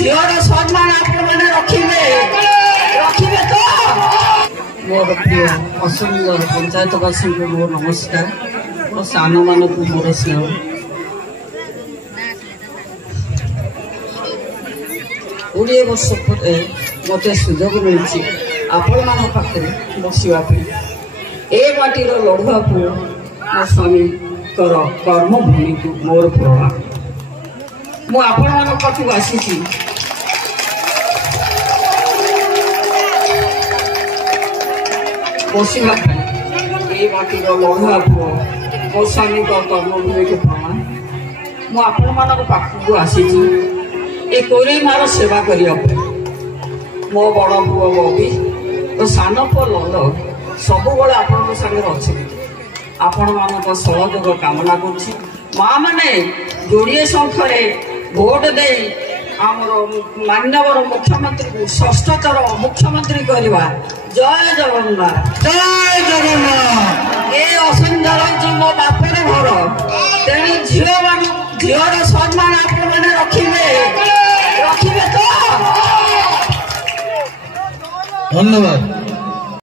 झीवर सम्मान आपण मैंने रखिए रखिए तो मोर प्रिय असुंदर पंचायतवासी को मोर नमस्कार और सान मान को मोर स्नेह। 20 वर्ष पर मत सुजोग मिली आपण मान पाखे बसवाई ए माटीर लड़ुआ को मो स्वामी कर्मभूमि को मोर प्रणाम। मु आपण मान पाखु आसी बसवा ए माटीर लड़ुआ को मो स्वामी कर्मभूमि को प्रणाम। मु आपण मान पाखु आसी ए कोरे मार सेवा करिया मो बड़ पुओ बबी तो सान पुओ लल सबु बड़े आपण संगे अच्छे आपण मान सहयोग कामना करुच्ची। माँ मैंने जोड़े संख्यारे भोट दे आमर मानवर मुख्यमंत्री को षष्ठ थर मुख्यमंत्री करवा। जय जगन्नाथ जय जगन्नाथ। ए असुंदर जो मो बापर घर तेणु झीवर सम्मान आपण मैंने रखिए रखिए तो। धन्यवाद।